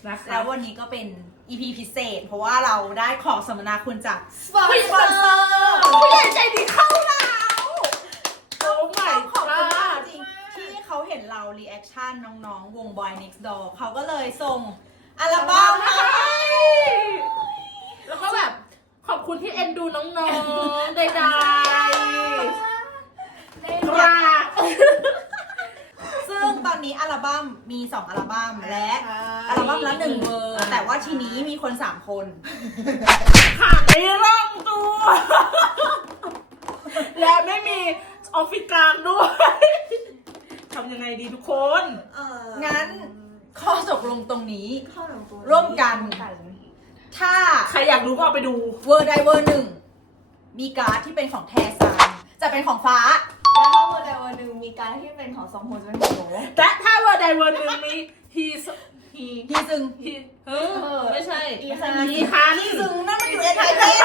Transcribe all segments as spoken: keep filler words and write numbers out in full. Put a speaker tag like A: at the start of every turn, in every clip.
A: นะคะ
B: แล้ววันนี้ก็เป็น อี พี พิเศษ เพราะว่าเราได้ของสัมมนาคุณจาก
A: สปอนเซอร์ผู้ใหญ่ใจดีเข้าเราโอ้ my
B: ขอบคุณมาก
A: god
B: จริงที่เขาเห็นเรารีแอคชั่นน้องๆ วง Boy Next Door เขาก็เลยส่งอัลบั้มมา
A: แล้วก็แบบขอบคุณที่เอ็นดูน้องๆใดๆกราบ
B: ซึ่งตอนนี้อัลบั้มมีสองอัลบั้มและอัลบั้มละหนึ่งเวอร์แต่ว่าทีนี้มีคนสามคน
A: ขาดในร่องตัว และไม่มีออฟฟิศกลางด้วยทำยังไงดีทุกคน
B: งั้นข้อตกลงตรงนี้
C: เข้าหนังตัว
B: ร่วมกัน ถ้า
A: ใครอยากรู้ก็เอาไปดู
B: เวอร์ใดเวอร์หนึ่งมีการ์ดที่เป็นของแทซานจะเป็นของฟ้า
C: แล้วถ้าวันใดวันหนึ่งมีการที่เป็นของสองคนจะเป็นของหนู
A: และถ้าเวอร์ใดเวอร์หนึ่งมี he he
B: ฮีซึง
A: he เฮ้ยไม่ใช่
C: อีฮัน
A: อีฮัน
B: ฮีซึงนั่นมันอยู่ในไทยเพศ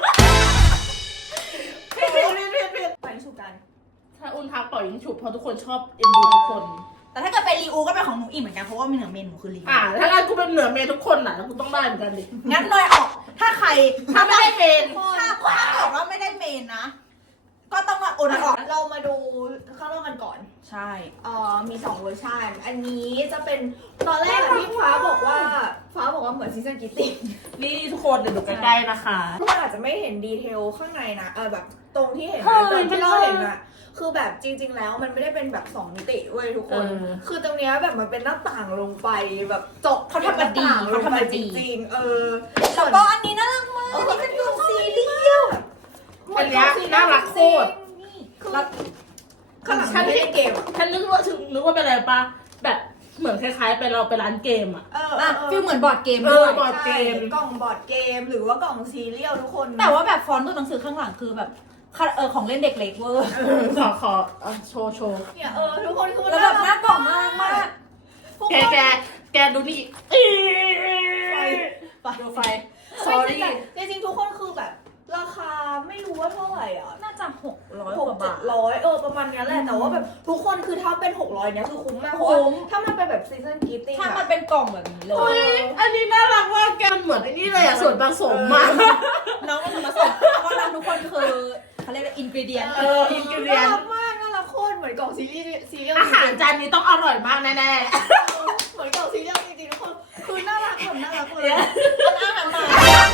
A: ผิดผิดผิดผิดผิด
C: ไปฉุกกัน
A: ถ้าอุ่นทักปล่อยยิงฉุบเพราะทุกคนชอบเอ็นดูทุกคน
B: แต่ถ้าเกิดเป็นรีอูก็เป็นของหนูอีกเหมือนกันเพราะว่ามีเหนือเมนหนูคือรีอู
A: อ่าถ้างั้นกูเป็นเหนือเมย์ทุกคนน่ะแล้วกูต้องได้เหมือนกันดิ
B: งั้นน้อยออก ถ้าใคร
A: ถ้าไม่ได้เมน
B: ถ้าถ้าเกิดว่าไม่ได้เมนนะ ก็ต้องมาโอนอยออก
C: เรามาดูข้างนอกกันก่อน
B: ใช่
C: เอ่อมีสองเวอร์ชันอันนี้จะเป็นตอนแรกอะที่ฟ้าบอกว่าฟ้าบอกว่าเหมือนซีซันกิตติ
A: นี่ทุกคนเดี๋ยวดูใกล้ๆนะคะ
C: ทุกคนอาจจะไม่เห็นดีเทลข้างในนะเออแบบตรงที่เห็น
A: เฮ้
C: นะ
A: ย
C: ตอนที่เรา
A: มัน
C: เห็นอะคือแบบจริง ๆ แล้วมันไม่ได้เป็นแบบสองมิติเว้ยทุกคน
A: เออ
C: คือตรงเนี้ยแบบมันเป็นหน้าต่างลงไปแบบจบ
B: เขาทำมาดี
C: หน้ต่งล
B: เขา
C: ง
B: ทำ
C: ไป
B: มา
C: จ
B: ดี
C: ริงๆเออ
B: แล้วก็อันนี้น่ารักมาก
C: เออ
B: อันนี้เป็นกล่องซีเรียล
A: อันเนี้ยน่ารักโคตร
B: แล้ว
C: ข้างหลังไม่ได้เล่นเกมอะ
A: ฉันนึกว่าถึงนึกว่าเป็นอะไรปะแบบเหมือนคล้ายๆไปเราไปร้านเกมอ่ะ
C: เออ
B: อ่ะฟิลเหมือนบอร์ดเกม
A: เอ
B: ด้
A: อ
B: วย
A: บอร์ดเกม
C: ใช่กล่องบอร์ดเกมหรือว่ากล่องซีเรียลทุกคน
B: แต่ว่าแบบฟอนต์ตัวหนังสือข้างหลังคือแบบเออของเล่นเด็กเล็กเวอร์
A: เออขอขอเอาโชว์โชว์
C: เนี่ยเออทุกคนคือมัน
B: แล้วแบบหน้ากล่องน่ารักมาก
C: ทุก
A: แก
C: คน
A: แกแกดูนี่อี
B: ไป
A: ดูไฟ
C: ไม่
A: sorry
C: จริงๆจริงๆทุกคนคือแบบ ราคาไม่รู้ว่าเท่าไหร่อ่ะ
B: น่าจะหกร้อย
C: ห
B: ก
C: ก
B: ว่า
C: เจ็
B: บา
C: ด
B: ท
C: ร้อยเออประมาณเนี้ยแหละแต่ว่าแบบทุกคนคือถ้าเป็นหกร้อยเนี้ยคือคุ้มมากเพราะว่า
B: คุ้ม
C: ถ้ามันเป็นแบบซีซันกิฟติ้ง
B: ถ้ามันเป็นกล่องแบบนี้เล
A: เฮ้
B: ย
A: ยอันนี้น่ารักมากแกมันเหมือนไอ้นี่เลยอะส่วนผสมมาก
B: น้องมันทำมาส่งเพราะน้องทุกคนคือเขาเรียกว่าอินกรีเดียน
A: เอออินกิเรีย
C: น่าน รักมากน่ารักโคตรเหมือนกล่องซีรีส์ซีเรียล
A: อาหารจานนี้ต้องอร่อยมากแน่
C: เหมือนกล่องซีเรียลจริงๆทุกคนคือน่ารักแบบน่ารักเลย
B: อาหารหมา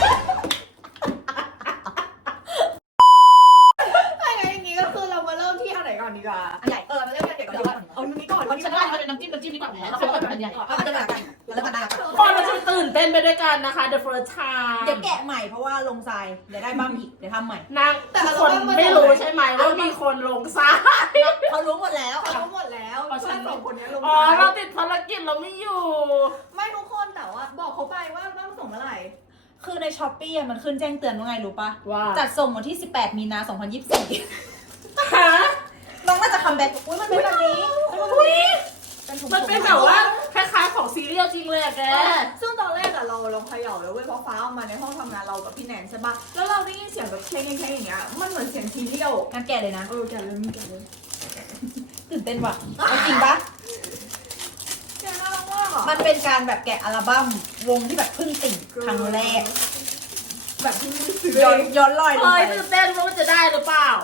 C: ถ้าอย่างนี้ก็คือเรามาเริ่มที่อันไหนก่อนดีกว่า
B: อันใหญ่
C: เออมาเริ่มที่อันไหนก่อนดีกว่าเอาอันนี้ก่อน
A: ๆฉันว่ามันเป็นน้ำจิ้มน้ำจิ้มดีกว่าแหมเราเป็นแบบอันใหญ่
B: เอาจะแบบกันแล้วก็ได้กัน
A: พอเราจะตื่นเต้นไปด้วยกันนะคะ the first time
B: เดี๋ยวแกะใหม่เพราะว่าลงทรายเดี๋ยวได้บ้ามอีกเดี๋ยวทำใหม่
A: นางทุกคนไม่รู้ใช่ไหมว่ามีคนลงซ้าย
B: เขารู้หมดแล้ว
C: เขาหมดแล้ว
A: อ๋อฉั
C: ใช่
A: น
C: สองคนนี้ลง
A: อ๋อ
C: ท้าย
A: เราติดภารกิจเราไม่อยู่
C: ไม่ทุกคนแต่ว่าบอกเขาไปว่าต้องส่งเมื่อไหร่
B: คือในช้อปปี้มันขึ้นแจ้งเตือนว่าไงรู้ปะ
A: ว่า
B: จัดส่งวันที่สิบแปดมีนาสองพันยี่สิบสี่
A: ฮะ
B: น้องน่าจะคัมแบ็กอุ้ยมันเป็นแบบนี้
A: อุ้ย
B: ถุงๆ
A: มันเป็นแบบว่าคล้ายๆของซีเรียลจริงเลยอะแก
C: เออซึ่งตอนแรกอะเราเราเขย่าแล้วเว้ยเพราะฟ้าเอามาในห้องทำงานเรากับพี่แนนใช่ปะแล้วเราได้ยินเสียงแบบเช้งๆอย่างเงี้ยมันเหมือนเสียงซีเรียล
B: งั้นแกะเลยนะ
C: เออแกเลยแกเลย
B: ตื่นเต้นว่ะเอาจริงปะ
C: แกน่ารักมากอะ
B: มันเป็นการแบบแกะอัลบั้มวงที่แบบเพิ่งติ่งครั้งแรก
C: แบบที่ซื้อ
B: ย้อนย้อนรอยลง
A: เฮ้ย
B: ไป
A: ตื่นเต้นว่ามันจะได้หรือเปล่า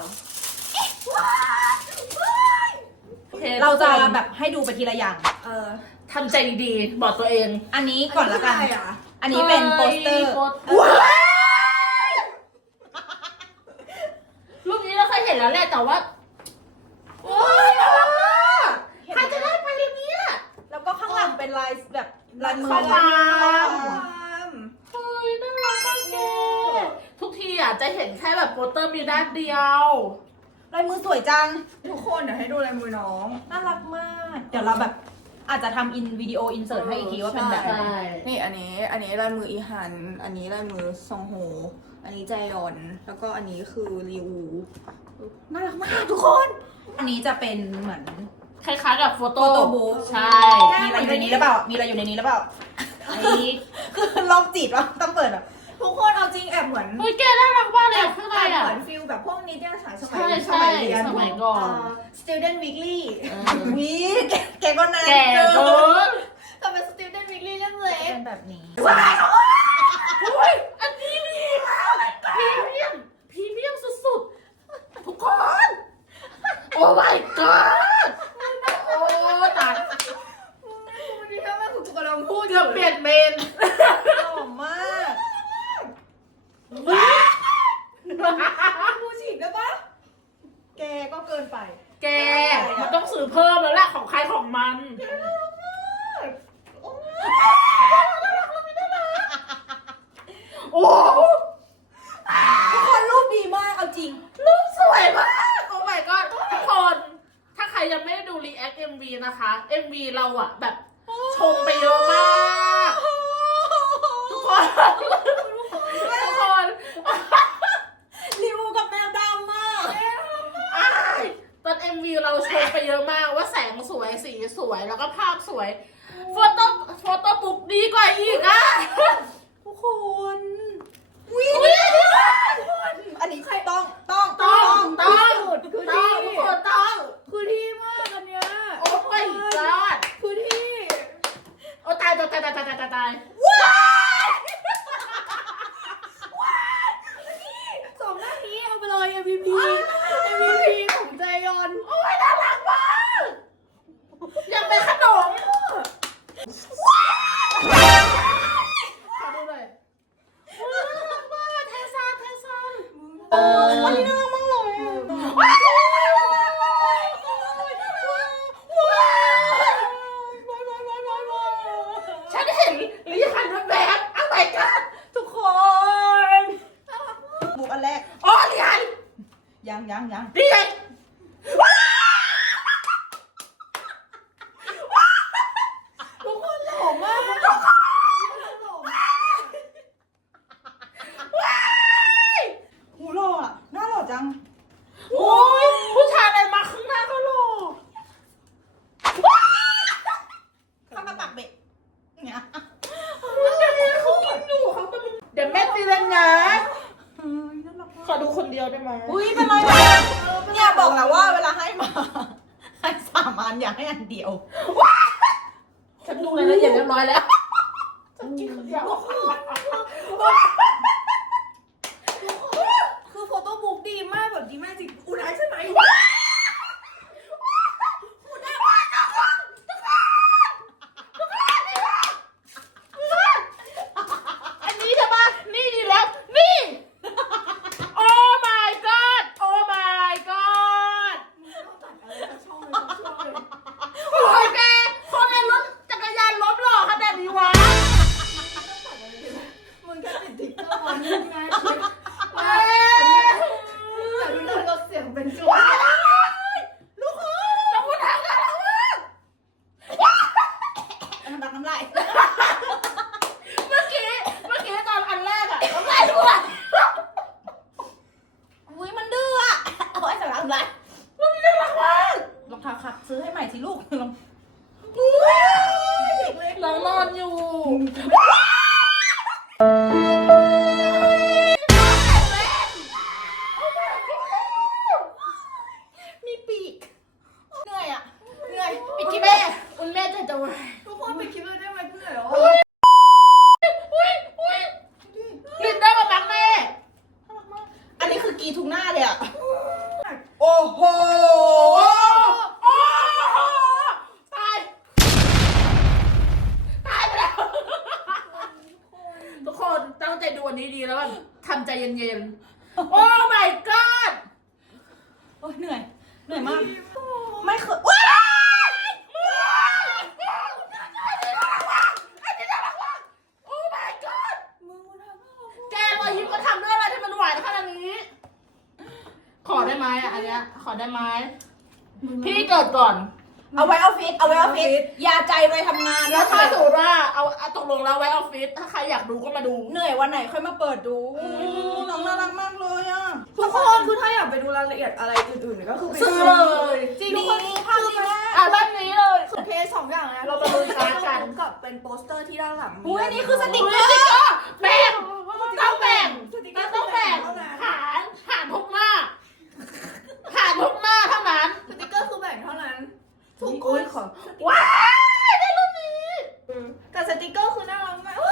A: โอค
B: เราจะแบบให้ดูไปทีละอย่าง
C: เออ
A: ทำใจดีๆ บอกตัวเอง
B: อันนี้ก่อนละกัน
C: อัคืออะไรอะ
B: อันนี้เป็นโปสเตอร์
A: โปสเตอร์รูปนี้เราเคยเห็นแล้วแหละแต่ว่าโอ้ยน่ารักมากใครจะได้ไปเลยเนี่ย
B: แล้วก็ข้างหลังเป็นลายแบบลายมือ
A: ข้อความ
C: ความ
A: เฮ้ยน่ารักมากแกทุกทีอ่ะจะเห็นแค่แบบโปสเตอร์มีด้านเดียว
B: ลายมือสวยจัง
C: ทุกคนเดี๋ยวให้ดูลายมือน้อง
B: น่ารักมาก เดี๋ยวเราแบบอาจจะทำอินวิดีโออินเสิร์ตให้อีกทีว่าเป็นแบบไหน
A: ใช่
C: นี่อันนี้อันนี้ลายมืออีฮัน อันนี้ลายมือซองโฮ อันนี้ใจยอน แล้วก็อันนี้คือริวน่ารักมากทุกคน
B: อันนี้จะเป็นเหมือน
A: คล้ายๆกับโฟโต้
B: โฟโต้บุ๊ก
A: ใช่
B: มีอะไรอยู่ในนี้หรือเปล่า มีอะไรอยู่ในนี้หรือเปล่า
A: ไอ้
B: คือลองจีบวะต้องเปิดแบบ
C: ทุกคนเอาจริงแอบเหมือน
A: เฮ้ยแกน่ารักมากเลยอะข้างใน
C: แอบ
A: อ่ะ
C: เหมือนฟิลแบบพวกนิตยสารสมัย
A: ใช่ใช่
C: เรียน
A: สมัยก่อน
C: เ student weekly
A: เออ
B: วิแกแกก็นาน
A: แก่
B: เกิ
A: เกิ
B: น
A: น
C: แต่เป็น student weekly เล่มเล็ก
B: แบบนี้
A: อุ้ยอันนี้มีพรีเมียมพรีเมียมสุดๆทุกคนโอ้ my god โอ้ตาย
C: วันนี้ถ้าแม่คุณกำลังพูด
A: เกือบเปลี่ยนเมน
B: หอมมาก
C: พูดฉีกได้ปะ
B: แกก็เกินไป
A: แกมันต้องซื้อเพิ่มแล้วแหละของใครของมันโอ้
B: ทุกคนรูปดีมากเอาจริง
A: รูปสวยมากโอ้ my god ทุกคนถ้าใครยังไม่ได้ดู react เอ็ม วี นะคะ เอ็ม วี เราอะแบบชมไปเยอะมากทุกคนทุกคน
B: ริวกับแมวดำมาก
A: อ้ายตอน เอ็ม วี เราชมไปเยอะมากว่าแสงสวยสีสวยแล้วก็ภาพสวยโฟโต้โฟโต้บุ๊กดีกว่าอีกอะ
B: ทุกคนวิ
A: อุ๊ย
B: อันนี้ต้องต้อง
A: ต้องต้อง
C: คือ
A: ต้อ
C: ที่
A: งทุกคนต้อง
C: คือที่มากอันเนี้ย
A: โอ้ my god
C: คือที่
A: โอ้ตายตายตายตายตายตายตาย
C: สองหน้านี้เอาไปเลย เอ็ม วี พี เอ็ม วี พี ของใจยอน
A: โอ้ยน่ารักมากอยากเป็นขนมขอดูหน่อยน่ารักมากเทซานเทซาน
B: อันนี้น่ารักมากเลยอะ
A: ว้าวฉันเห็นลีฮันแบบ oh my god
B: ทุกคนบุกอันแรก
A: อ๋อลีฮัน
B: ยังยังยัง
A: นี่ไงทุกคนหล่อมากทุกคนหล่อมากว้าย
B: หูหล่ออะหน้าหล่อจัง
A: โอ้ยผู้ชายอะไรมาข้างหน้าก็หล่อ
B: ข้างกระตักเบ็ดเนี่ย
A: เขากินอยู่เขาเป็นเดี๋ยวแม่ตีเลยนะ
B: เฮ้ยน่ารักมาก
A: ขอดูคนเดียวได้ไหม
B: อุ้ยเป็นไรวะเนี่ยบอกแล้วว่าเวลาให้มา ให้สามอันอย่าให้อันเดียว
A: ฉันดูรายละเอียดเรียบร้อยแล้วฉันกินคนเดียว
C: คือโฟโต้บุ๊กดีมากแบบดีมากจริงอุไรใช่ไหม
A: อันนี้ใช่ปะนี่ดีแล้ว นี่ โอ้ my god โอ้ my god โอ้ยแกคนในรถจักรยานล้มหล่อขนาดนี้วะ
C: มึงแค่ติดติ๊กเกอร์มันยังไง
A: เอ้ย
C: แต่ดูแล้วลดเสียงเป็นจุด
A: ว้ายลูกเอ้ยน้องคุณทำกันแล้ววะ
B: น้ำดักน้ำลาย
A: เมื่อกี้ เมื่อกี้ตอนอันแรกอะน้ำลายรั่ว
B: อุ้ยมันดื้ออะเอาไว้สำหรับน้ำลาย
A: ลูกนี่น่ารักมาก
B: รองเท้าครับ ซื้อให้ใหม่สิลูกลอง
A: น้องนอนอยู่
B: มีปีก เหนื่อยอะเหนื่อย
A: ปิดคลิปแม่คุณแม่จะจะวาย
C: ทุกคนไปคิดเลยได้ไหมเพื่อนเหรอ
A: อุ้ยอุ้ยอุ้ยลินได้มาบังแม่
B: อันนี้คือกีทุกหน้าเลยอะโอ้โห
A: โอ้โอ้ตาย ตายไปแล้ว ทุกคนตั้งใจดูอันนี้ดีแล้วแบบทำใจเย็นๆ โอ้ my god
B: โอ้ยเหนื่อย เหนื่อยมาก ไม่เคยว้าย
A: โอ้ my god แกรอยยิ้มก็ทำด้วยอะไรที่มันหวานขนาดนี้ ขอได้ไหมอ่ะอันเนี้ย ขอได้ไหม พี่เกิดก่อน
B: เอาไว้ออฟฟิศ เอาไว้ออฟฟิศ อย่าใจไปทำงาน
A: แล้วถ้าสมมติว่าเอาเอาตกลงแล้วไว้ออฟฟิศ ถ้าใครอยากดูก็มาดู
B: เหนื่อยวันไหนค่อยมาเปิดดูน้องน่ารักมากเลยอ่ะ
C: ทุกคนคือถ้าอยากไปดูรายละเอียดอะไรอื่นๆก็คือไป
A: ซื้อเลย
C: จริงทุกคนภาพดีมาก
A: อ่ะบ้านนี้เลย
C: คือเพจสองอย่างนะ
A: เรามาดูการ์ดกัน
C: กับเป็นโปสเตอร์ที่ด้านหลัง
B: อุ้ยอันนี้คือสติก
A: อุ๊
B: เก
A: ย
B: อ
A: สติ๊ก
B: ร์
A: เกอร์แบ่งต้องแบ่งต้องแบ่งหารหารทุกหน้าหารทุกหน้าเท่านั้น
C: สติกเกอร์คือแบ่งเท่านั้น ทุกค
B: อุ้
C: น
B: ยขอ
A: ว้ายได้รูปนี้
C: แต่สติกเกอร์คือน่ารักมาก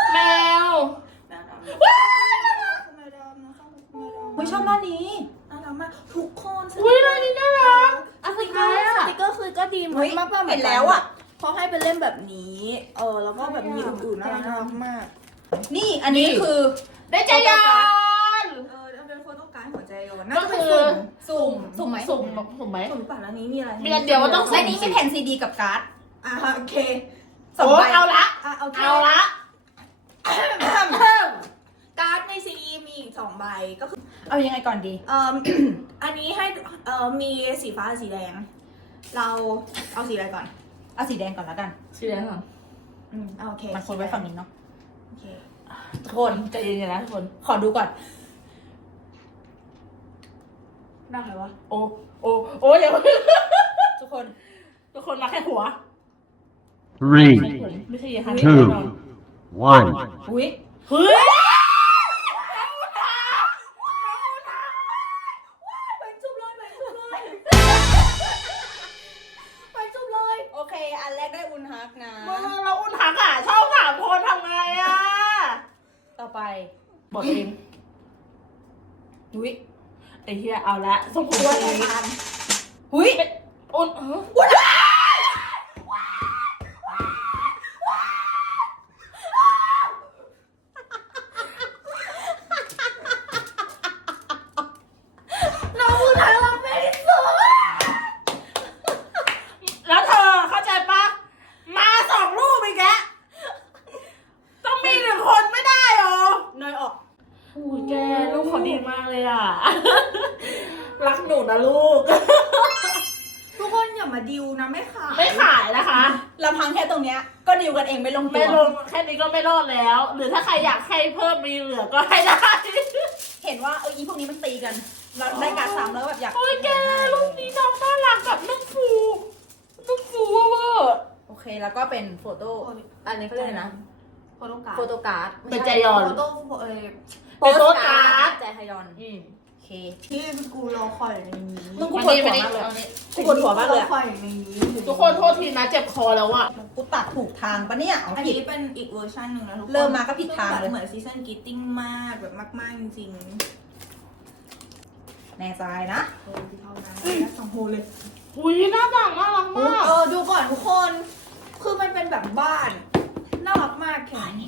C: แบบนี้ เออแล้วก็แบบมีอื่นๆน่ารักน่ารักมาก
B: นี่อันนี้คือ
A: ได้ใจยอน
C: เออมันเป็นโฟโต้การ์ดหัวใจโยน
A: ก็คือ
B: สุ่มสุ่มไหม
A: สุ่มสุ่มไหม
C: สุ่มป่ะแล้วนี้มีอะไร
A: มีอันเดียวว่าต้อง
B: และนี้มีแผ่นซีดีกับการ์ด
C: อ่ะโอเค
B: สอง
A: โอ้
B: ใบ
A: เอาละ
C: อ่ะโอเค
A: เอาละ
C: การ์ดในซีดีมีอีกสองใบก็คือ
B: เอายังไงก่อนดี
C: เอ่อ อันนี้ให้เอ่อมีสีฟ้าสีแดง เราเอาสีอะไรก่อน
B: เอาสีแดงก่อนแล้วกัน
A: ชื่ออะไรคะ
C: อืมโอเค
B: มันคนไว้ฝั่งนี้เนาะ
C: โอเค
A: ทุกคนใจเย็นๆนะทุกคน
B: ขอดูก่อน
C: ได้ไหมวะ
A: โอ้โอ้โอ้อย่าเพิ่ง
B: ทุกคน
A: ทุกคนมาแค่หัว
D: Three,
A: ไม่ใช่ยาฮันแน่นอน
D: two, one.
B: อุ้ย
A: เฮ้ย
B: ไปจุบเลยไปจุบเลยไปจุบเลย โอเค อันแรกได้อุนฮักนะ
A: มึงเราอุ่นหักอ่ะชอบสามคนทำไงอ่ะ
B: ต่อไป
A: บอกเอง
B: อุ้ย
A: ไอ้เหี้ยเอาละสมควร
B: ตัวแทนอุ้ย
A: อุ่นเออ
B: อุ้ยน้องอุนฮักเราไม่ได้สวย
A: แล้วเธอเข้าใจปะมาสองรูปอีกแกต้องมีหนึ่งคนไม่ได้หรอ
B: น้อยออก
A: อุ้ยแกลูกเขาดีมากเลยอ่ะ รักหนูนะลูก
C: ทุกคนอย่ามาดิวนะไม่ขาย
A: ไม่ขายนะคะ
B: ลำพังแค่ตรงเนี้ย ก็ดีลกันเองไม่ลงตัว
A: ไม่ลงแค่นี้ก็ไม่รอดแล้ว หรือถ้าใครอยากให้เพิ่มมีเหลือก็ให้ได้
B: เห็นว่าเอออีพวกนี้มันตีกันเราได้การซ้ำแล้วแบบอยาก
A: โอ้ยแกลูกนี้น้องน่ารักกับนุ่มฟูนุ่มฟูเวอร์
B: โอเคแล้วก็เป็นโฟโต้อันนี้เขาเรียกอะไรนะ
C: โฟโต้การ์ด
B: โฟโต้การ์ด
A: เป็นใจยอน
C: โฟโต้เออ
A: โฟโต้การ์ด
B: ใจฮยอน
A: อืม
B: โอเค
C: ที่กูรอคอยอยู่ในนี้
B: มึง กู
A: มัน
B: ปวด
A: นี่
B: หั
A: ไม่
B: ว
A: ได้
B: มากเลย
A: เอานี่
B: กูปวดหัวมากเลย
C: รอ
B: อะ
C: คอยอยู่ในนี้
A: ทุกคนโทษทีนะเจ็บคอแล้วอะ
B: กูตัดถูกทางปะเนี่ยเอา
C: อัน
B: ผิด
C: นี้เป็นอีกเวอร์ชันหนึ่งนะทุกคน
B: เริ่มมาก็ผิดทางเลย
C: เหมือนซีซันกิตติ้งมากแบบมากๆจริง
B: แน่ใจนะ
C: ๆเออที่เท่านั้นได้สองโฮเลย
A: อุ้ยหน้าต่างน่ารักมาก
C: เออดูก่อนทุกคน คือมันเป็นแบบบ้านน่ารักมากแค่นี้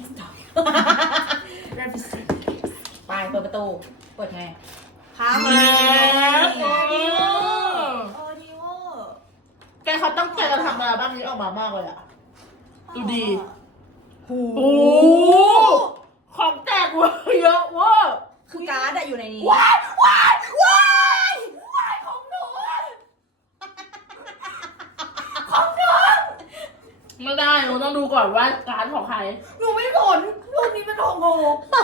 B: ไปเปิดประตู เปิดไง
C: พา
A: แห
C: มา
A: ม
C: โอ้
A: โอ้
C: ดี
A: ย
C: เวอร์โอ้ดีเวอร์
A: แกเขาตั้งใจจะทำอะไรบ้างนี้ออกมามากเลยอะดูดี
B: หู
A: โอ้ของแตกเวอร์เยอะเวอร์
B: คือการ์ดอะอยู่ในนี้
A: ว้ายว้ายว้ายว้ายของหนูของหนูไม่ได้หนูต้องดูก่อนว่าการ์ดของใคร
C: หนูไม่สนรูปนี้มันโงโง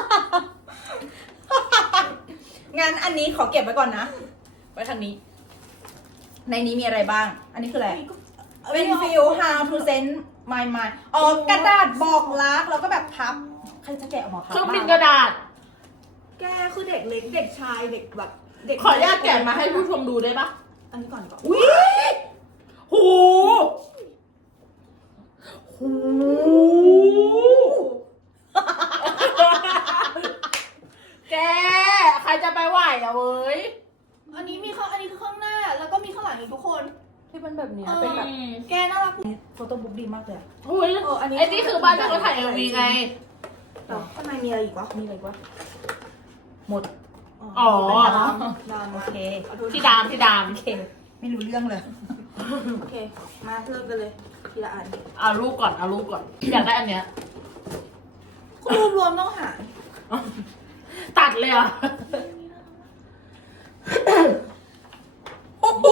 B: งั้นอันนี้ขอเก็บไว้ก่อนนะ ไว้ทางนี้ ในนี้มีอะไรบ้าง อันนี้คืออะไร เป็นฟิล how to send my mind อ๋อกระดาษบอกรัก แล้วก็แบบพับ ใครจะแกะออกมาพับ
A: เครื่องบิน
B: บ้าง
A: กระดาษ
C: แกคือเด็กเล็กเด็กชายเด็กแบบ เด็ก
A: ขออนุญาตแกะมาให้ผู้ชมดูได้ปะ
C: อันนี้ก่อนดีกว่อน
B: อุ้ย
A: หูหู แก ใครจะไปไหวอะเว้ย
C: อันนี้มีข้างอันนี้คือข้างหน้า แล้วก็มีข้างหลังอีกทุกคน
B: ที่เป็นแบบเนี้ย
C: เออ
B: เป็นแบบ
C: แกน่ารัก
B: โฟโต้บุ๊กดีมากเลยอะ
A: อุ้ย
C: เอออันนี้
A: ไอ้นี่คือบ้านที่เขาถ่ายเอ็มวีไง
C: แต่ข้างในมีอะไรอีกวะ
B: มีอะไรวะหมด
A: อ๋อ
C: เป็นดำดำ
B: โอเค
A: พี่ดามพี่ดาม
B: โอเค ไม่รู้เรื่องเลย
C: โอเค มาเริ่มกันเลยทีละอัน
A: เอารูปก่อนเอารูปก่อน อยากได้อันเนี้ย
C: คุณรวมรวมต้องหาร
A: ตัดเลยเหรอ่ะ
B: โอ้โห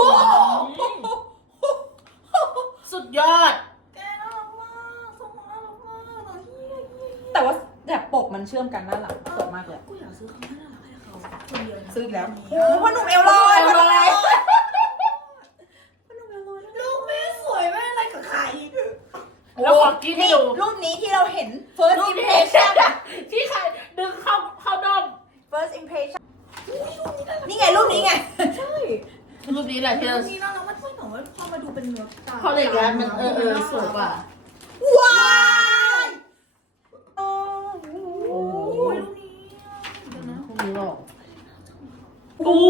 A: สุดยอด
C: แกน่ารักมากทรงน่ารักมากเฮียเฮีย
B: แต่ว่าแบบปกมันเชื่อมกันด้านหลังสวยมากเลย
C: กูอยากซื้อเขาน่ารักให้เขาคนเดียวนะ
B: ซื้ออีกแล้วโอ้พ่อหนุ่มเอลลอย
A: เอลลอย
B: พ่อหนุ่มเอลลอย
C: ลูกแม่สวยแม่อะไรกับใคร
A: แล้วขอกินให้
B: นี่
A: ดู
B: รูปนี้ที่เราเห็น first
A: รูปที่
B: impression
A: ที่ใครดึงเข้าเข้าด้อม
B: first impression นี่ไงรูปนี้ไง
C: ใช่
A: รูปนี้แหละที่
C: ลู
A: เรา
C: กนี้น่ารักมากไม่หนูว่าพอมาดูเป็นเนื้อตา
A: เขาเลยกันมันเออเออสวยกว่า
B: ว้ายโอ้โห
C: โอ้ยลูกนี้เดี๋ยวนะ
A: พวกนี้บอกโอ้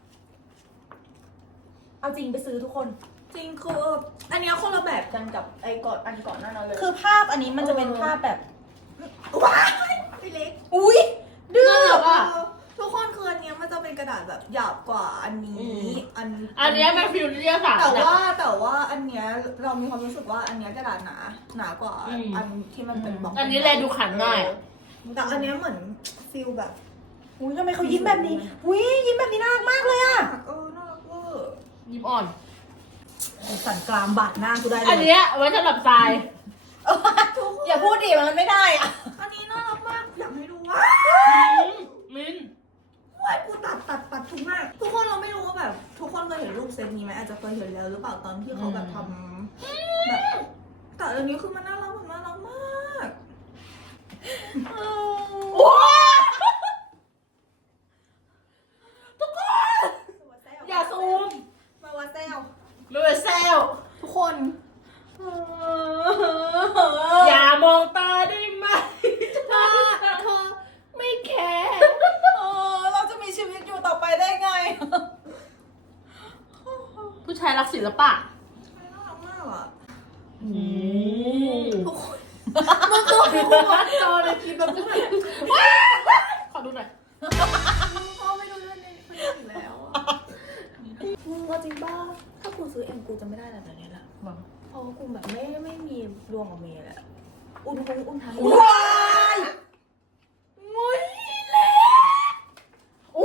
B: เอาจริงไปซื้อทุกคน
C: จริงคืออันเนี้ยคนละแบบกันกับไอ้ก่อนอันก่อนหน้านั้นเลย
B: คือภาพอันนี้มันจะเป็นภาพแบบ
C: ว้ายพี่เล็ก
B: อุ้ยดื้อ
A: น่ารักอ่ะ
C: ทุกคนคืออันเนี้ยมันจะเป็นกระดาษแบบหยาบกว่าอันนี้ อัน
A: อันเนี้ยมันฟิลนิตยสาร
C: แต่
A: อะ
C: ว่าแต่ว่าอันเนี้ยเรามีความรู้สึกว่าอันเนี้ยกระดาษหนาหนากว่า
A: อืม
C: อันที่มันเป็นบล็อก
A: อันนี้แลดูขันง่าย
C: แต่อันเนี้ยเหมือนฟิลแบบ
B: อุ้ยทำไมเขายิ้มแบบนี้อุ้ยยิ้มแบบนี้น่ารักมากเลยอะ
C: เออน่ารักเวอร์
A: ยิ้มอ่อน
B: สันกรามบาดหน้ากูได้เลย
A: อันเนี้ยไว้สำหรับทราย
B: เอออย่าพูดดิมันไม่ได้อะ
C: อันนี้น่ารักมากอยากให้ดูว่า
A: มิน
C: ว้ายกูตัดตัดตัดทุกมากทุกคนเราไม่รู้ว่าแบบ ทุกคนเคยเห็นรูปเซตนี้ไหมอาจจะเคยเห็นแล้วหรือเปล่าตอนที่เขาแบบทำแบบแต่อันนี้คือมันน่ารักมันน่ารักมาก
A: โอ้ยอย่าซูม
B: มาว่าแซว
A: ไม่เป็นเซล
C: ทุกคน
A: อย่ามองตาได้ไหม
C: ถ้าเธอไม่แคร์
B: เออเราจะมีชีวิตอยู่ต่อไปได้ไง
A: ผู้ชายรักศิลปะ
C: น่ารักมากอ่ะ
A: อืม
C: ทุกคนมันคือคู่วัดจอในคลิปแบบนี้
A: ขอดูหน่อย
C: พ่อไม่ดูเรื่องนี้คนนี้อีกแล้วอ่ะมึงว่าจริงป่ะถ้ากูซื้อเอ็มกูจะไม่ได้อะไรแบบนี้ละเพราะว่ากูแบบไม่ไม่มีดวงกับเมย์แหละอุ่นคงอุ่นทาง
B: ว้าย
C: งุ้ยเล็ก
B: โอ้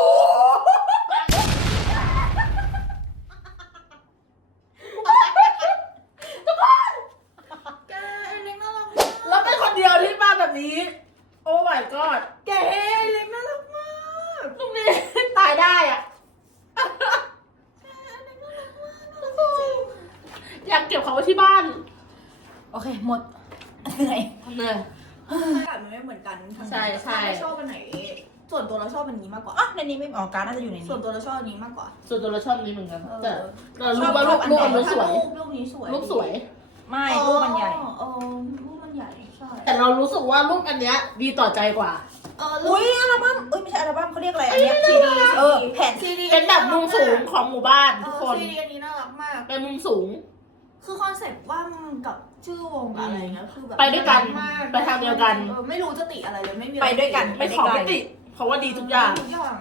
C: แกไอ้เล็กน่ารักมาก
A: แล้วเป็นคนเดียวที่มาแบบนี้ โอ้ my god
C: แกไอ้เล็กน่ารักมาก
A: ตรงนี้ตายได้อ่ะ อยากเก็บเขาไว้ที่บ้าน
B: โอเคหมดเหนื่อย
A: เหนื่อย
C: อากาศมันไม่เหมือนกันทั้ง
A: ใช่ใช่
C: ไม่ชอบอันไหน ส่วนตัวเราชอบอันนี้มากกว่า
B: อ่ะในนี้ไม่ออกการดน่าจะอยู่ในนี้
C: ส่วนตัวเราชอบอันนี้มากกว่า
A: ส่วนตัวเราชอบนี้เหมือนกัน
C: เออ
A: แต่แต่รู้ว่ารูปรูปมันสวย
C: รูปรูปนี้สวย
A: รูปสวย
B: ไม่รูปมันใหญ่
C: เออรูปมันใหญ่ใช่
A: แต่เรารู้สึกว่ารูปอันเนี้ยดีต่อใจกว่า
C: เออรูป
B: อุ้ยอัลบั้มอุ้ยไม่ใช่อัลบั้มเขาเรียกอะไรอันเนี้ย
C: ซีดี
B: เออแผ่น
C: ซีดี
A: เป็นแบบมุมสูงของหมู่บ้าน
C: เอ
A: ทุก
C: อ
A: คน
C: ซีดีอันนี้น่ารักมาก
A: เป็นมุมสูง
C: คือคอนเซ็ปต์ว่ามันกับชื่อวงกับอะไรเงี้ยคือแบบ
A: ไปด้วยกัน
C: น่ารัม
A: ไปทางเดียวกัน
C: เออไม่รู้จะติอะไรเลยไม่มี
B: ไปด้วยกัน
A: ไม่ขอไม่ติ เพราะว่าดีทุกอย่าง
C: ทุกอย่าง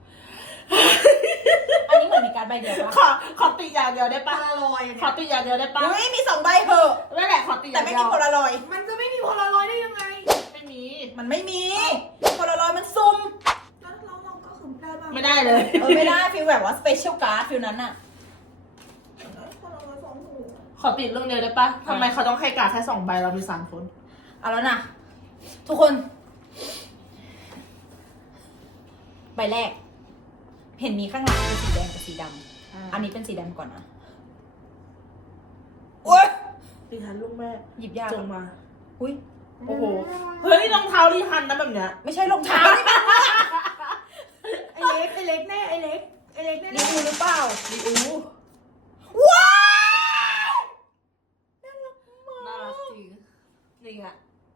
B: อันนี้เหมือนมีการดใบเดียวปะ
A: ขอขอติอย่างเดียวได้
C: ป
A: ปะ
C: ลาลอยอัน
A: ขอ
C: เนี่ย
A: ติอย่างเดียวได้ปะ
B: อุ้ยมีสองใบเถอะ
A: นั่นแหละขอติอ
B: แต่
A: ย่าง
B: ไม่
A: เดี
B: มี
A: ยว
B: โพลารอยด์
C: มันจะไม่มีโพลารอยด์ได้ยังไง
A: ไม่มี
B: มันไม่มีโพลารอยด์มันซุ่ม
C: แล้วเราเราก็คือได้บ้าง
A: ไม่ได้เลย
B: เออไม่ได้ฟิลแบบว่าสเปเชียลการ์ดฟิลนั้นอะ
C: โพลารอยด์สองหู
A: ขอติเรื่องเดียวได้ปะทำไมเขาต้องให้การดแค่สองใบเรามีสามคน
B: เอาแล้วนะทุกคน ใบแรก เห็นมีข้างหลังเป็นสีแดงกับสีดำอันนี้เป็นสีดำก่อนนะโอ๊ย
A: ดิฉันลูกแม่
B: หยิบยาก
A: จงมา
B: อุ้ย
A: โอ้โห เฮ้ยรองเท้าดีฮันนะแบบเนี้ย
B: ไม่ใช่รองเท้านี่มัน
C: ไอเล็กไอเล็กแน่ไอเล็กไอเล็กแน่
B: รีวิวหรือเปล่า
A: ดีอู
B: ว้าว
A: น่ารักจริงนี่ไง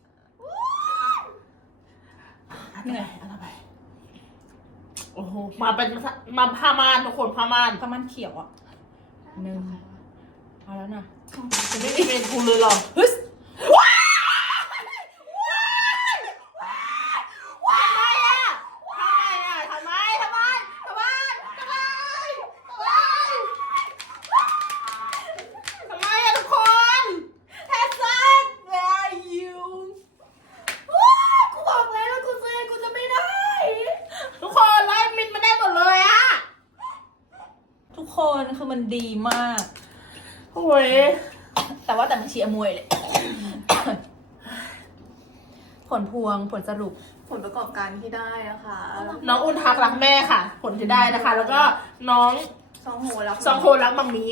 B: เหนื่อย
A: อะไรไปโอ้โห มาเป็นมาผ้าม่านทุกคนผ้าม่าน
B: ผ้ามันเขียวอ่ะหนึ่งเอาแล้วนะ
A: จะไม่มีเมนคูเลยหรอ
B: ฮึสว้าว
A: ทำไมอ่ะทำไมอ่ะทำไมทำไมทำไมทำไมทำไมทำไมอ่ะทุกคน
B: แฮสซัน where are you
C: กูบอกแล้วกูซื้อกูจะไม่ได้
A: ทุกคนไล่มินมาได้หมดเลยอ่ะ
B: ทุกคนคือมันดีมาก
A: โอ้ย
B: แต่ว่าแต่มันเชียร์มวยเลย ผลพวงผลสรุป
C: ผลประกอบการที่ได้นะคะ
A: น้องอุ่นทักรักแม่ค่ะ ผลที่ได้นะคะ แล้วก็น้อง
C: สองหูแล้ว
A: ซองโฮรักมัมมี่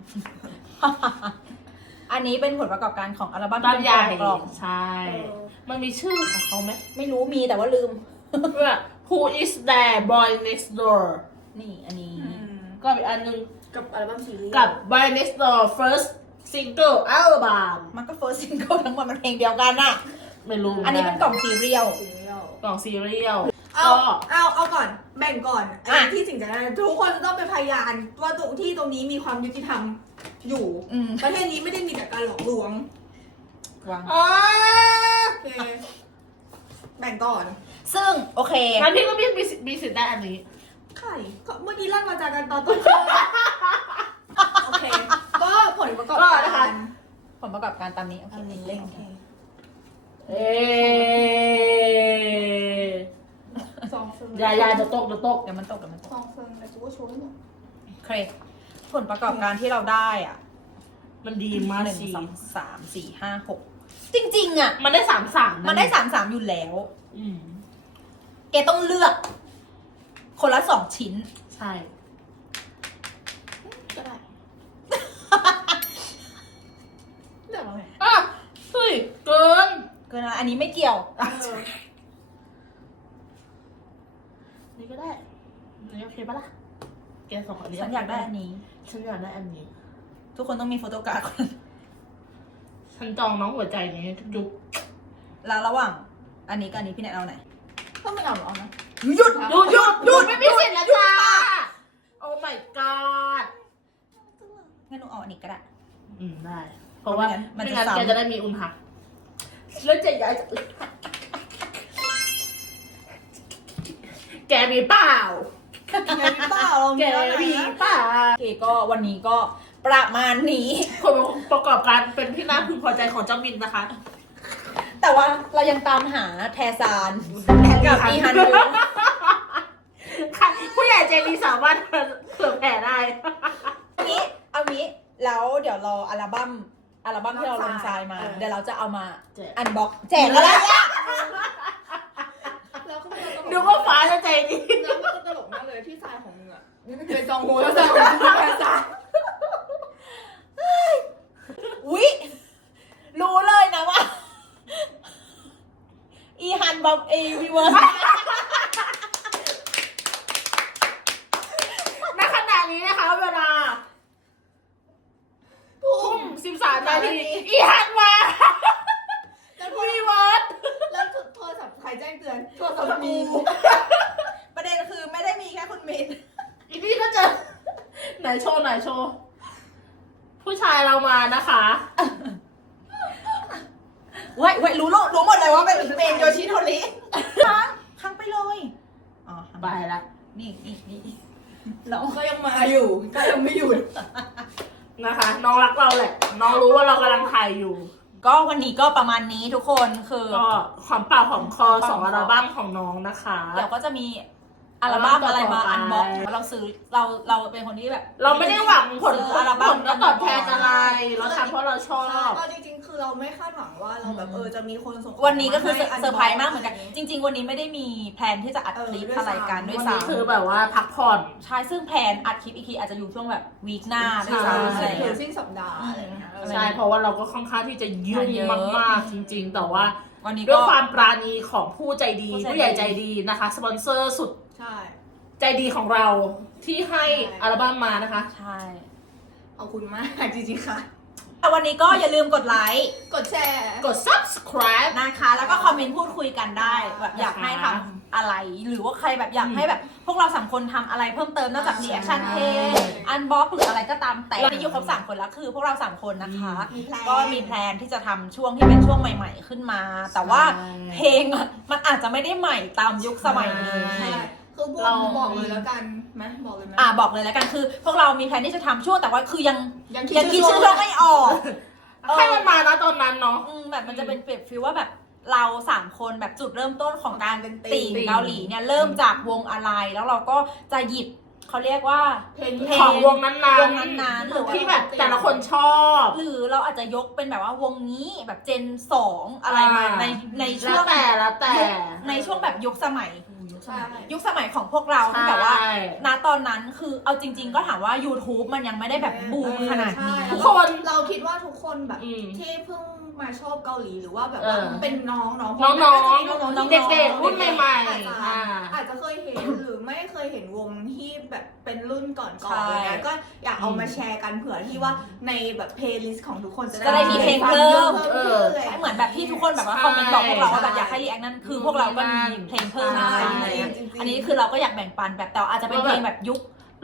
B: อันนี้เป็นผลประกอบการของอัลบั้ม
A: บ้านใหญ่
B: กล่อง
A: ใช่ มันมีชื่อของเขาไหม
B: ไม่รู้มีแต่ว่าลืม
A: เพื่อ Who is there boy next door
B: นี่อันนี้
A: ก็อีกอันหนึง
C: กับอัลบั้มซีรีส์
A: กับ boy next door first single album
B: มันก็ first single ทั้งหมดมันเพลงเดียวกันน่ะ
A: ไม่รู้
B: อันนี้เป็นกล่องซีเรียล
C: ซีรีส์
A: กล่องซีเรียล
C: เอา
A: ก็
C: เอาเอาก่อนแบ่งก่อน
B: อ่ะ
C: ไอ้ที่สิ่งจะได้ทุกคนจะต้องเป็นพยานว่าตรงที่ตรงนี้มีความยุติธรรมอยู่
B: อืม
C: ประเทศนี้ไม่ได้มีแต่การหลอกลวง
B: วาง
A: อ๋อ
C: โอเคแบ่งก่อน
B: ซึ่งโอเค
A: งั้นพี่ก็มีมีสิทธิ์มีสิทธิ์ได้อันนี้
C: ไข่ก็เมื่อกี้ลั่นมาจากกันตอนต้นโอเค ก็ผลประกอบ
A: ก็นะคะ
C: การ
B: ผลประกอบการตามนี้ โอเค
C: อันนี้เล่นโอเค
A: เอ๊ะ
C: ซองเซิง
A: อยาอยาเดี๋ยวตกเดี๋ยวตก
B: เดี๋ยวมันตกเดี๋ยวมันตก
C: ซองเซิงแต่กูก็โชว์ให้หมด
B: โอเค ผลประกอบการที่เราได้อ่ะ
A: มันดีมาก
B: หนึ่ง
A: สิ
B: สองสามสี่ห้าหกจริง ๆ อ่ะ
A: มันได้สามสาม
B: มันได้สามสามอยู่แล้ว
A: อืม
B: แกต้องเลือก คนละสองชิ้น
A: ใช่
C: ก็ได้เลือกเอาไง
A: อ่ะเฮ้ยเกิน
B: เกินอะไรอันนี้ไม่เกี่ยว
C: เออ
A: นี่ก็ได้อันนี้โอเคปะล่ะแกสองอันนี้
B: ฉันอยากได้อันนี้
A: ฉันอยากได้อันนี้
B: ทุกคนต้องมีโฟโต้การ์ดคน
A: ฉันจองน้องหัวใจนี้ทุกยุค
B: แล้วระหว่าง อันนี้กับอันนี้พี่แนทเอาไหน
C: ถ้าไม่เอาหรอเอานะ
B: หยุด
A: หยุดหยุดหยุดไม่มีสิทธิ์แล้วจ้า โอ้ my god
B: งั้นหนูเอาอันนี้ก็ได้
A: อืมได้ เพราะว่า
B: ไม่
A: ไม่
B: งั้นมันจะ
A: งั้น
B: ซ้ำ
A: แกจะได้มีอุณหักแล้วจะย้ายจากแกมีเปล่า
C: แกมีเปล่าเรา
A: แก
C: มีแล้ว
A: มี
C: นะ
A: เปล่า
B: โอเคก็วันนี้ก็ประมาณนี้
A: ผลประกอบการเป็นที่น่าพึงพอใจของเจ้ามินนะคะ
B: แต่ว่าเรายังตามหาแทซานกับอีฮันยู
A: ค่ะผู้ใหญ่ใจดีสามารถเผื่อแผ่ได้
B: อันนี้เอางี้แล้วเดี๋ยวรออัลบั้มอัลบั้มที่เราลงทรายมา เดี๋ยวเราจะเอามา
A: แจก
B: อันบ็อกแจกอะไรอ่ะ
C: แล้วก็ไม่ตลก
A: ดูว่าฟ้าจะใจดี
C: แล้วมันก็ตลกมากเลยที่ทรายของมึงอ่ะเป็นซองโฮแล้วทรายของมึงเป็นทราย
B: อุ๊ยรู้เลยนะว่า อีฮันบ็อกเอวีเวอร์
A: ณขณะนี้นะคะเวลาทุ่มสิบสามนาทีอีฮันมา
C: แล้ว
A: วีเวิร์ด
C: แล้วโทรศัพท์ใครแจ้งเตือนโทรศัพท์กู
B: ประเด็นคือไม่ได้มีแค่คุณมิน
A: อีนี่ก็จะไหนโชว์ไหนโชว์ ผู้ชายเรามานะคะ
B: เว้ยเว้ยรู้รู้รู้หมดเลยว่าเป็นเมนโยชิโทริค้างค้างไปเลยอ๋อค้าง
A: ไปละ
B: นี่นี่นี่
C: แล้วก็ยังมาอยู่ก็ยังไม่หยุด
A: นะคะ น้องรักเราแหละ น้องรู้ว่าเรากำลังถ่ายอยู่
B: ก็วันนี้ก็ประมาณนี้ทุกคนคือ
A: ก็หอมปากหอมคอสองอัลบั้มของน้องนะคะ
B: เดี๋ยวก็จะมีอัลบั้มอะไรมา
A: ต่อไป
B: อันบ็อกเราซื้อเราเราเป็นคนที่แบบ
A: เราไม่ได้หวังผล
B: ซื้อ
A: อั
B: อั
A: ล
B: ลบั้
A: บั้
B: ม
A: มแล้วตอบแทนอะไร เราทำเพราะเราชอบ
C: ก็จริงๆ คือเราไม่คาดหวังว่าเราแบบเออจะมีคนส่งของ
B: วันนี้ก็คือ
C: ให้
B: เซอร์ไพรส์มากเหมือนกัน จริง ๆ วันนี้ไม่ได้มีแพลนที่จะอัดคลิปอะไรกันด้วย
A: วัน
B: ซ้
A: นี้คือแบบว่าพักผ่อน
B: ำใช่ซึ่งแพลนอัดคลิปอีกทีอาจจะอยู่ช่วงแบบวีคหน้าด้วย
A: ใช่
B: ซ้ำอะไรอย่าง
C: ถึ
B: เงี้
C: ง
B: ย
C: สิ้นสัปดาห์อะไรอย่างเงี้ย
A: ใช่ เพราะว่าเราก็ค่อนข้างที่จะยุ่ง
B: เยอะ
A: มากๆจริง ๆ แต่ว่า
B: วันนี้
A: ด้ว
B: ก็
A: ยความปราณีของผู้ใจดี
B: ผู้ใจดี
A: ผู้ใหญ่ใจดีนะคะ สปอนเซอร์สุด
C: ใช่
A: ใจดีของเราที่ให้
C: ใช่
A: อัลบั้มมานะคะ
B: ใช่
C: ขอบคุณมากจริงๆ ค่ะ
B: แต่วันนี้ก็อย่าลืมกดไลค์
C: กดแชร์
A: กด subscribe
B: นะคะ แล้วก็คอมเมนต์พูดคุยกันได้แบบอยากให้ทำอะไร หรือว่าใครแบบอยากให้แบบ พวกเราสามคนทำอะไรเพิ่มเติมนอกจาก
C: ใช่
B: รีแอคชั่นเพลงอันบ็อกหรืออะไรก็ตามแต่ที่อยู่ครบสามคนแล้วคือพวกเราสามคนนะคะ
C: มีแพลน
B: ก็มีแพลนที่จะทำช่วงที่เป็นช่วงใหม่ ๆ ขึ้นมา แต่ว่า
A: ใช่
B: เพลงอะมันอาจจะไม่ได้ใหม่ตามยุคสมัยนี้
A: ใช่
C: ใช่คือพวก
A: เรา
C: บอกเลยแล้วกันไหมบอกเลยไหม
B: อ่าบอกเลยแล้วกันคือ พวกเรามีแพลนที่จะทำช่วงแต่ว่าคือยัง
C: ยัง
B: ยังคิดชื่อช่วงไม่ออก
A: ให้มันมานะตอนนั้นเนาะ
B: อืมแบบมันจะเป็นเปรียบฟิลว่าแบบเราสามคนแบบจุดเริ่มต้นของการเป็นติ่ง
A: ติ่ง
B: เกาหลีเนี่ยเริ่มจากวงอะไรแล้วเราก็จะหยิบเขาเรียกว่า
C: เพลง
B: เพล
A: ของวงนั้นๆ
B: วงนั้นๆหรือว่า
A: ที่แบบแต่ละคนชอบ
B: หรือเราอาจจะยกเป็นแบบว่าวงนี้แบบเจนสองอะไรมา
A: อ่า
B: ในในช่
A: แล้ว ว
B: ง
A: แต่แล้วแต่
B: ยุคในช่วงแบบยุคสมัย
C: ใช่
B: ยุคสมัยของพวกเราที่แบบว่า
A: ใช่
B: ณตอนนั้นคือเอาจริง ๆ ก็ถามว่า YouTube มันยังไม่ได้แบบบูมขนาดนี้
C: ใช่
A: ทุกคน
C: เราคิดว่าทุกคนแบบ
A: อืม
C: ที่เพิ่งมาชอบเกาหลีหรือว่าแบบ
A: เอ
C: ว่า
A: อ
C: เป็นน้องน้อง
A: น้องน้อง
C: น้อง
B: น้องๆ
A: เด็กๆรุ่นใหม่ๆ
C: อาจจะ
A: อ่า
C: อาจจะเคยเห็นหรือไม่เคยเห็นวงที่แบบเป็นรุ่นก่อนๆ
B: ใช่
C: อะไรเงี้ยก็อยากเอามาแชร์กันเผื่อที่ว่าในแบบเพลย์ลิสต์ของทุกคนจะ
B: จะได้มีเพลงเพิ่ม
C: เอ
A: เอ
C: อ
A: อ
B: ใช่เหมือนแบบที่ทุกคนแบบว่าคอมเมนต์บอกพวกเราว่าแบบอยากให้รีแอคนั่นคือพวกเราก็มีเพลงเพิ่มมา
A: ใช่
B: อะไรอย่างเงี้ย
C: จริงๆ
B: อันนี้คือเราก็อยากแบ่งปันแบบแต่อาจจะเป็นเพลงแบบยุค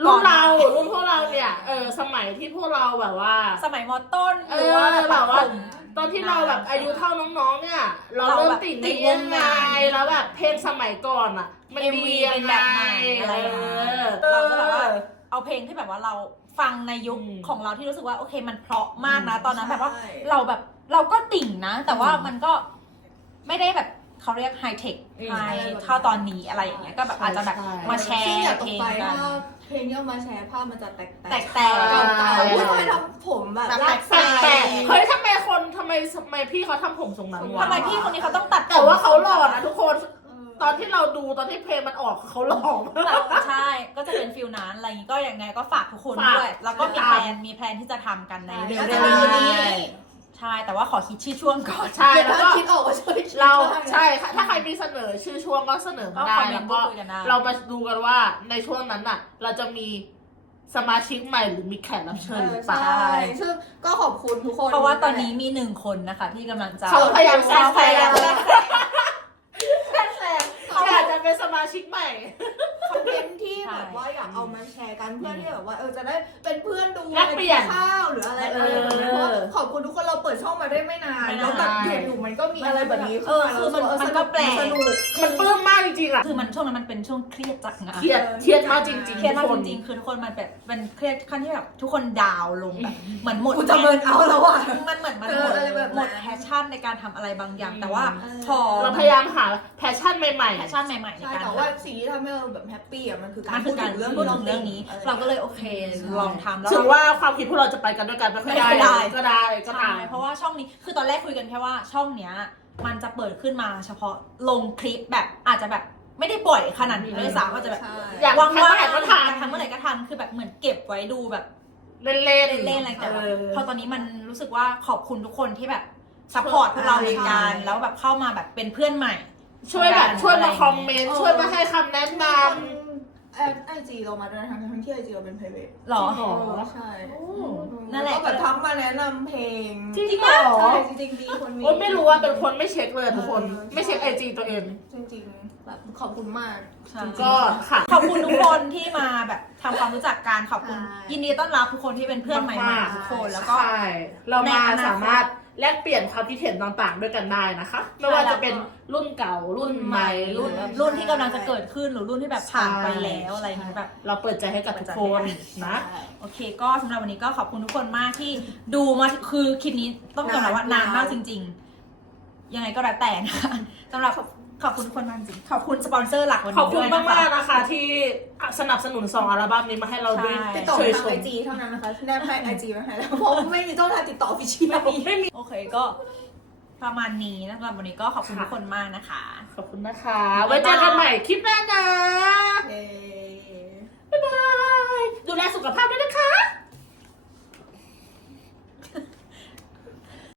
A: รุ่นเรารุ่นพวกเราเนี่ยเออสมัยที่พวกเราแบบว่า
B: สมัยมต้น
A: เอ
B: หรือ
A: อ
B: ว่า
A: แบบว่า
B: ประถม
A: ตอนที่เราแบบอายุเท่าน้องๆเนี่ย เรา
B: เรา
A: เริ่ม
B: แบบ
A: ติด
B: ติ
A: ใน
B: ด
A: ว
B: ว
A: ง
B: ง
A: ไง
B: ใน
A: แล้วแบบเพลงสมัยก่อนอ่ะ มัน
B: เอ็ม
A: ดี
B: วี
A: ยั
B: เป็น
A: ง
B: แบ
A: ไง
B: บไหนอะไรอย่างเงี้ย
A: เออ
B: เราก็แบบว่าเอาเพลงที่แบบว่าเราฟังในยุค
A: อืม
B: ของเราที่รู้สึกว่าโอเคมันเพราะมากนะ ตอนนั้นแบบว่า
C: ใช่
B: เราแบบเราก็ติ่งนะ แต่ว่า
A: อืม
B: มันก็ไม่ได้แบบเขาเรียกไฮเทค
A: อืม
B: ไฮเท่าตอนนี้อะไรอย่างเงี้ยก็แบบอาจจะแบบ
A: ใช่
B: มาแช
C: ซึ่ง
B: ร์
C: อย่าต
B: เพ
C: ก
B: ลง
C: ใจ
B: กัน
C: ถ้าเพลงที่เอามาแชร์ภาพมันจะแตก
B: แตก
C: ๆ
B: แตก
C: เก่า
A: ใช่
C: ๆอุ้ยทำไมทำผมแบบ
B: แบบ
C: ลาก
B: แป
C: สา
B: ล
A: แต่
C: ย
A: เฮ้ยทำไมคนทำไมทำไมพี่เขาทำผมทรงนั้นวะ
B: ทำไมพี่คนนี้เขาต้องตัด
A: แต่ว่าเขาหล่อนะทุกคน
C: เออ
A: ตอนที่เราดูตอนที่เพลงมันออกเขาหล่อมาก
B: ใช่ ก็จะเป็นฟิลนั้นอะไรอย่างงี้ก็อย่างไงก็ฝากทุกคน
A: ฝาก
B: ด้วย แล้วก็มี
A: ตาม
B: แพลนมีแพลนที่จะทำกันใน
C: ใช่
B: เร็
C: ก็จะ
B: ว
C: มี
B: ๆ
C: นี้
B: นี้ใช่ แต่ว่าขอคิดชื่อช่วงก่อน
A: ใช่
C: เดี๋ยว
A: แล้ว
C: ถ้า
A: ก็
C: คิดออกก็ช่วยคิด
A: เรา
C: ได้นะ
A: ใช่ค่ะถ้าใครมีเสนอชื่อช่วงก็เสนอมา
B: ก็
A: ได้
B: คอมเมนต์
A: แล้วก็
B: พูดคุยกันได้
A: เรามาดูกันว่าในช่วงนั้นน่ะ เราจะมีสมาชิกใหม่หรือมีแขกรับเชิ
C: เอ
A: ญห
C: อ
A: รือเปล่า
C: ใช่ซึ่งก็ขอบคุณทุกคน
B: เพราะว่าตอนนี้มีหนึ่งคนนะคะ ที่กำลังจะ
A: เขาพยายามแทรกแซง
B: เขาพยายามแทรกแซง
A: แทรกแซงเขาอาจจะเป็นสมาชิกใหม่
C: คอนเทนต์ที่
B: ใช่
C: แบบว่าอยากเอามาแชร์กันเพื่อที่แบบว่าเออจะได้เป็นเพื่อนดู
A: แลกเปลี่ยน
C: ข้าวหรืออะไร
A: เอ
C: อะไร
A: อ
C: แบบนี้เพราะว่าขอบคุณทุกคนเราเปิดช่องมาได้ไม่นาน
B: ไม่นาน
C: แล้วแบบอยู่ๆมันก็มีอะไรแบบนี้
B: เออคือมัน
C: เออ
B: มันก็แปลก
C: สนุก
A: มันปลื้มมากจริงๆอ่ะ
B: คือมันช่วงนั้นมันเป็นช่วงเครียดจากงาน
A: เครียดเครียดมากจริงๆ
B: เครียดมาก
A: ทุ
B: จ
A: น
B: ริงๆ คือทุกคนมันแบบเป็นเครียดขั้นที่แบบทุกคนดาวน์ลงแบบเหมือนหมด
C: กูจะเบิร์นเอาท์แล้วอ่ะ
B: มันเหมือนมัน
C: เอ
B: หม
C: อ
B: ด
C: อะไรแบบนั้น
B: หมดแพชชั่นในการทำอะไรบางอย่าง แต่ว่า
C: เออ
B: พอ
A: เราพยายามหาแพชชั่นใหม่
B: แพชชั่นใหม่ๆใน
C: ใช่
B: การ
C: แต่
B: ทำ
C: ว่าสิ่งที่ทำให้เราแบบแฮปปี้อ่ะมันคือการ
B: มันคือการ
C: พู
B: พู
C: ด
B: ด
C: ถึ
B: ถึ
C: ง
B: ง
C: เรื่
B: เรื่
C: อ
B: อง ง
C: นี้
B: นี้ เราก็เลยโอเค ลองทำแล้ว
A: ถึงว่าความคิดพวกเราจะไปกันด้วยกันไม่ค่อยได้
B: ไม่ได้
A: ก็ได้ก็
B: ใช่
A: ได้
B: เพราะว่าช่องนี้คือตอนแรกคุยกันแค่ว่าช่องเนี้ย มันจะเปิดขึ้นมาเฉพาะลงคลิปแบบอาจจะแบบไม่ได้บ่อยขนาดนี้ด้วยซ้ำก็จะแบบ
C: ใช่
A: อยาก
B: ว่าง
A: ทำเมื่อไหร่ก็ทำ
B: อยากทำเมื่อไหร่ก็ทำคือแบบเหมือนเก็บไว้ดูแบบ
A: เล่นๆเล่น
B: เล่นๆอะไรแต่แบบ
A: เออ
B: พอตอนนี้มันรู้สึกว่าขอบคุณทุกคนที่แบบซัพพอร์ตพวกเราในการ
C: ใช่
B: แล้วแบบเข้ามาแบบเป็นเพื่อนใหม่
A: ช่วยแบบช่วยมาคอมเมนต์
C: เออ
A: ช่วยมาให้คำแนะน
C: แอดไอจีเรามาด้วยทั้งทั้งที่ไอจีเราเป็น private
B: หรอ
A: จริงเหรอ
C: ใช่
B: นั่นแหละ
C: ก็แบบทักมาแนะนำเพลง
A: จริงเหรอ
C: ใช่จริงๆดีคน
A: ำ
C: นี้
A: โอ๊ยไม่รู้ว่าเป็นคนไม่เช็คเลยทุกคน
C: เออ
A: ไม่เช็คไอจีตัวเอง
C: จริงๆแบบขอบคุณมาก
B: ใช่
A: ก็ค่ะ
B: ขอบคุณทุกคนที่มาแบบทำความรู้จักกันขอบคุณ
C: ใช่
B: ยินดีต้อนรับทุกคนที่เป็นเพื่อนใหม่
A: มาก
B: ๆ
A: ๆ
B: ทุกคนแล้วก็
A: ใช่เรามา
B: ในอนาคต
A: สามารถแลกเปลี่ยนความคิดเห็นต่างๆ ด้วยกันได้นะคะ ไม่ว่าจะเป็นรุ่นเก่ารุ่นใหม่
B: รุ่
A: รุ่
B: น
A: น
B: รุ่นที่กำลังจะเกิดขึ้นหรือรุ่นที่แบบผ่านไปแล้วอะไรอย่างเงี้ยแบบ
A: เราเปิดใจให้กับทุกคนนะ
B: โอเค ก็สำหรับวันนี้ก็ขอบคุณทุกคนมากที่ดูมาคือคลิปนี้ต้องยอมรับว่านานมากจริง ๆ ยังไงก็แล้วแต่นะคะสำหรับขอบคุณทุกคนมากจริงขอบคุณสปอนเซอร์หลักวัน
A: ขอบ
B: นี้
A: คุ
B: ด้
A: ณ
B: วย
A: มา
B: นะ
A: ก
B: คะ
A: ๆนะคะที่สนับสนุนสองอัลบั้มนี้มาให้เราด้วย
B: ใช่
C: ติดต่อ
A: เชย
C: ทาง
A: ช
C: ไอ
A: ม
C: จีเท่านั้นนะคะแนบให้ไอจีมาให้แล้วเพราะไม่มีช่องทางติดต่อฟิชิ
A: ไม่มีไม่มี
B: โอเคก็ประมาณนี้นะสำหรับวันนี้ก็ขอบคุณทุกคนมากนะคะ
A: ขอบคุณนะคะ ไว้เจอกันใหม่คลิปหน้านะ
C: เย้
A: บ๊ายบาย ดูแลสุขภาพด้วยนะ